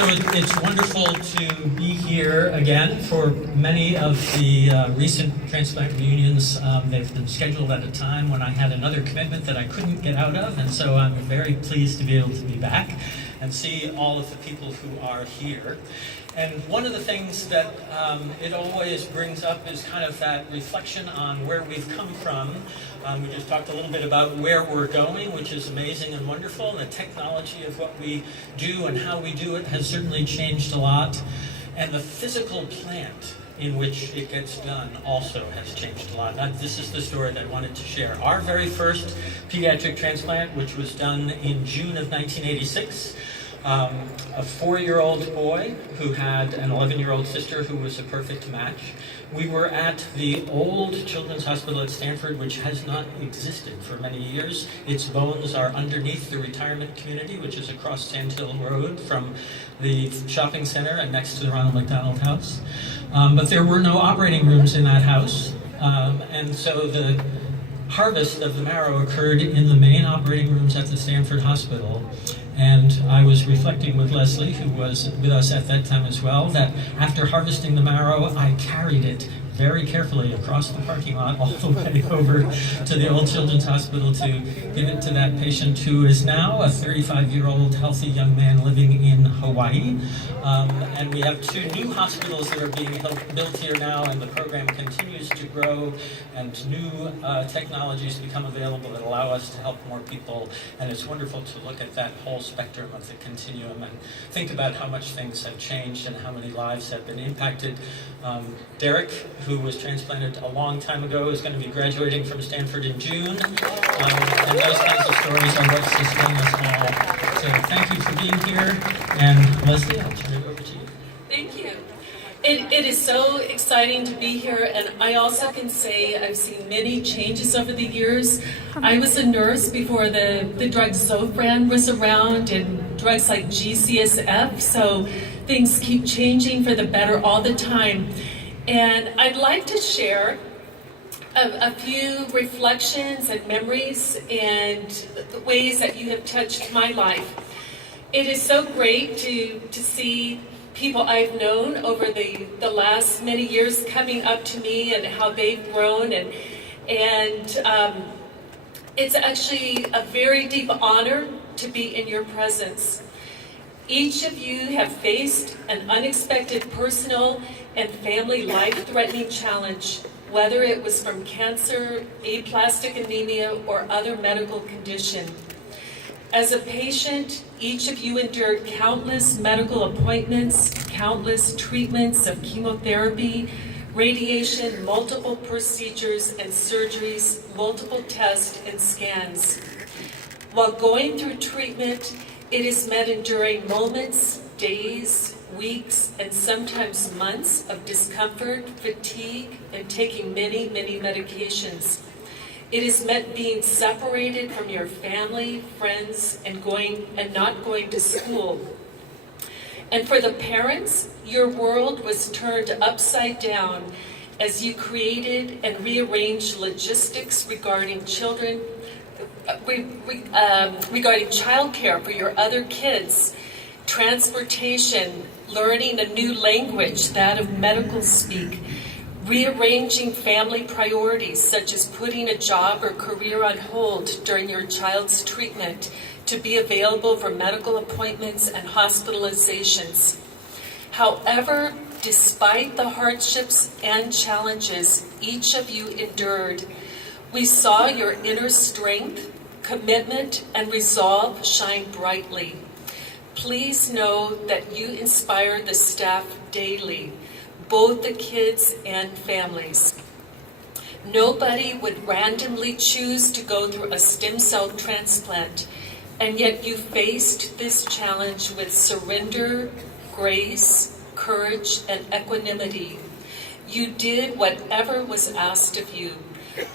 It's wonderful to be here again for many of the recent transplant reunions. They've been scheduled at a time when I had another commitment that I couldn't get out of, and so I'm very pleased to be able to be back and see all of the people who are here. And one of the things that it always brings up is kind of that reflection on where we've come from. We just talked a little bit about where we're going, which is amazing and wonderful, and the technology of what we do and how we do it has certainly changed a lot. And the physical plant in which it gets done also has changed a lot. This is the story that I wanted to share. Our very first pediatric transplant, which was done in June of 1986, a 4-year-old boy who had an 11-year-old sister who was a perfect match. We were at the old children's hospital at Stanford, which has not existed for many years. Its bones are underneath the retirement community, which is across Sand Hill Road from the shopping center and next to the Ronald McDonald House. But there were no operating rooms in that house, and so the harvest of the marrow occurred in the main operating rooms at the Stanford Hospital. And I was reflecting with Leslie, who was with us at that time as well, that after harvesting the marrow, I carried it very carefully across the parking lot all the way over to the old children's hospital to give it to that patient who is now a 35-year-old healthy young man living in Hawaii. And we have 2 new hospitals that are being built here now, and the program continues to grow, and new technologies become available that allow us to help more people. And it's wonderful to look at that whole spectrum of the continuum and think about how much things have changed and how many lives have been impacted. Derek, who was transplanted a long time ago, is going to be graduating from Stanford in June. And those kinds of stories are what sustain us all. So thank you for being here. And Leslie, I'll turn it over to you. Thank you. It is so exciting to be here, and I also can say I've seen many changes over the years. I was a nurse before the drug Zofran was around and drugs like GCSF, so things keep changing for the better all the time. And I'd like to share a few reflections and memories and the ways that you have touched my life. It is so great to see people I've known over the last many years coming up to me and how they've grown, and it's actually a very deep honor to be in your presence. Each of you have faced an unexpected personal and family life-threatening challenge, whether it was from cancer, aplastic anemia, or other medical condition. As a patient, each of you endured countless medical appointments, countless treatments of chemotherapy, radiation, multiple procedures and surgeries, multiple tests and scans. While going through treatment, it is met enduring moments, days, weeks, and sometimes months of discomfort, fatigue, and taking many, many medications. It is meant being separated from your family, friends, and not going to school. And for the parents, your world was turned upside down as you created and rearranged logistics regarding children, regarding childcare for your other kids, transportation, learning a new language, that of medical speak, rearranging family priorities such as putting a job or career on hold during your child's treatment to be available for medical appointments and hospitalizations. However, despite the hardships and challenges each of you endured, we saw your inner strength, commitment, and resolve shine brightly. Please know that you inspire the staff daily, both the kids and families. Nobody would randomly choose to go through a stem cell transplant, and yet you faced this challenge with surrender, grace, courage, and equanimity. You did whatever was asked of you,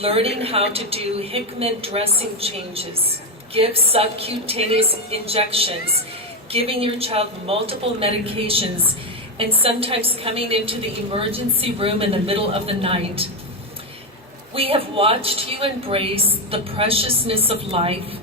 learning how to do Hickman dressing changes, give subcutaneous injections, giving your child multiple medications, and sometimes coming into the emergency room in the middle of the night. We have watched you embrace the preciousness of life,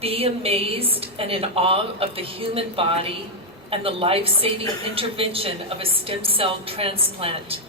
be amazed and in awe of the human body and the life-saving intervention of a stem cell transplant.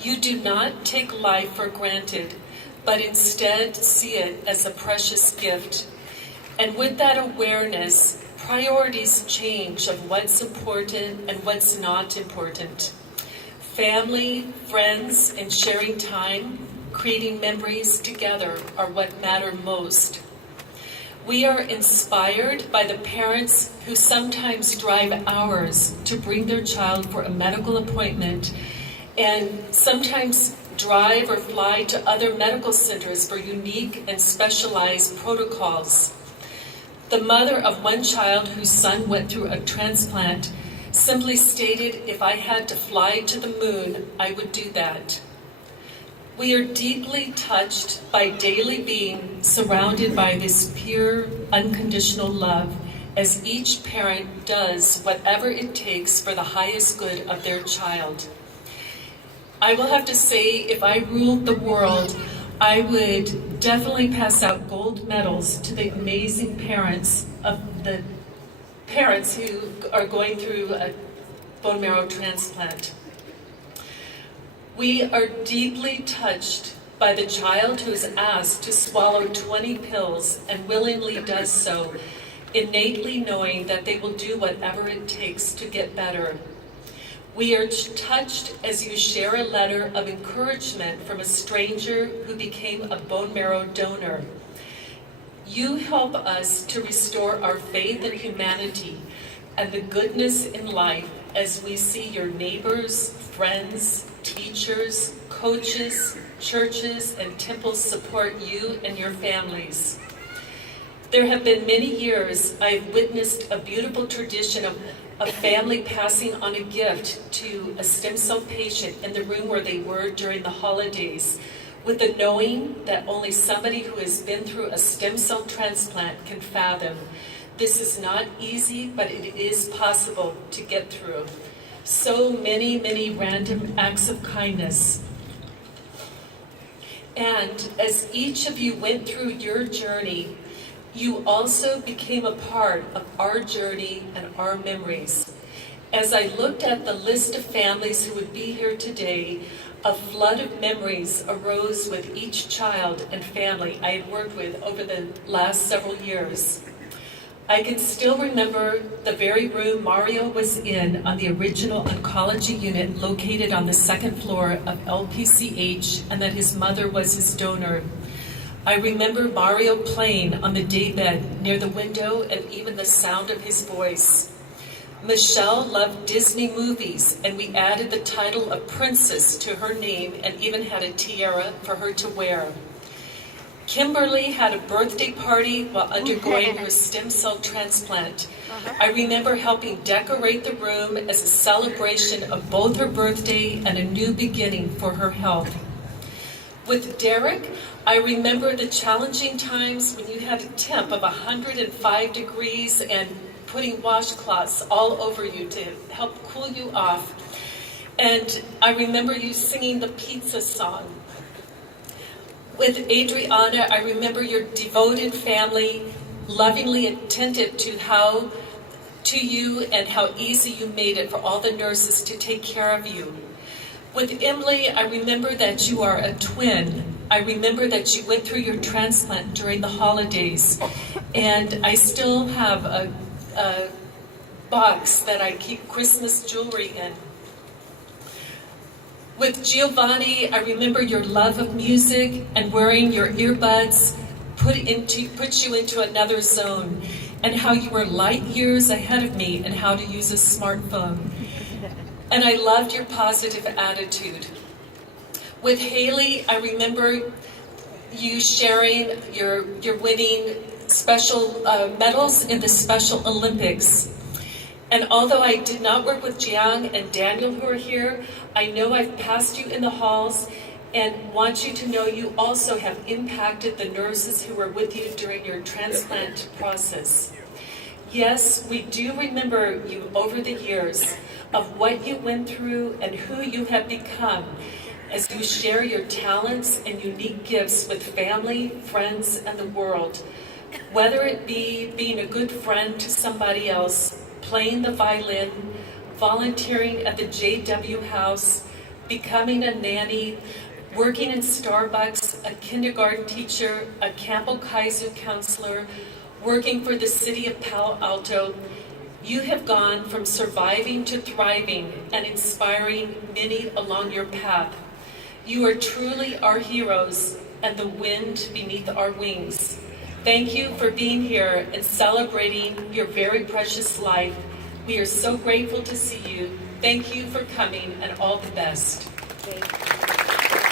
You do not take life for granted, but instead see it as a precious gift. And with that awareness, priorities change of what's important and what's not important. Family, friends, and sharing time, creating memories together are what matter most. We are inspired by the parents who sometimes drive hours to bring their child for a medical appointment, and sometimes drive or fly to other medical centers for unique and specialized protocols. The mother of one child whose son went through a transplant simply stated, "If I had to fly to the moon, I would do that." We are deeply touched by daily being surrounded by this pure, unconditional love, as each parent does whatever it takes for the highest good of their child. I will have to say, if I ruled the world, I would definitely pass out gold medals to the amazing parents of the parents who are going through a bone marrow transplant. We are deeply touched by the child who is asked to swallow 20 pills and willingly does so, innately knowing that they will do whatever it takes to get better. We are touched as you share a letter of encouragement from a stranger who became a bone marrow donor. You help us to restore our faith in humanity and the goodness in life as we see your neighbors, friends, teachers, coaches, churches, and temples support you and your families. There have been many years I've witnessed a beautiful tradition of a family passing on a gift to a stem cell patient in the room where they were during the holidays, with the knowing that only somebody who has been through a stem cell transplant can fathom. This is not easy, but it is possible to get through. So many, many random acts of kindness. And as each of you went through your journey, you also became a part of our journey and our memories. As I looked at the list of families who would be here today, a flood of memories arose with each child and family I had worked with over the last several years. I can still remember the very room Mario was in on the original oncology unit located on the second floor of LPCH, and that his mother was his donor. I remember Mario playing on the daybed near the window and even the sound of his voice. Michelle loved Disney movies, and we added the title of princess to her name and even had a tiara for her to wear. Kimberly had a birthday party while undergoing her stem cell transplant. I remember helping decorate the room as a celebration of both her birthday and a new beginning for her health. With Derek, I remember the challenging times when you had a temp of 105 degrees and putting washcloths all over you to help cool you off. And I remember you singing the pizza song. With Adriana, I remember your devoted family, lovingly attentive to you and how easy you made it for all the nurses to take care of you. With Emily, I remember that you are a twin. I remember that you went through your transplant during the holidays, and I still have a box that I keep Christmas jewelry in. With Giovanni, I remember your love of music and wearing your earbuds put you into another zone, and how you were light years ahead of me and how to use a smartphone. And I loved your positive attitude. With Haley, I remember you sharing your winning special medals in the Special Olympics. And although I did not work with Jiang and Daniel who are here, I know I've passed you in the halls and want you to know you also have impacted the nurses who were with you during your transplant process. Yes, we do remember you over the years of what you went through and who you have become as you share your talents and unique gifts with family, friends, and the world. Whether it be being a good friend to somebody else, playing the violin, volunteering at the JW House, becoming a nanny, working in Starbucks, a kindergarten teacher, a Campbell Kaiser counselor, working for the city of Palo Alto. You have gone from surviving to thriving and inspiring many along your path. You are truly our heroes and the wind beneath our wings. Thank you for being here and celebrating your very precious life. We are so grateful to see you. Thank you for coming and all the best. Thank you.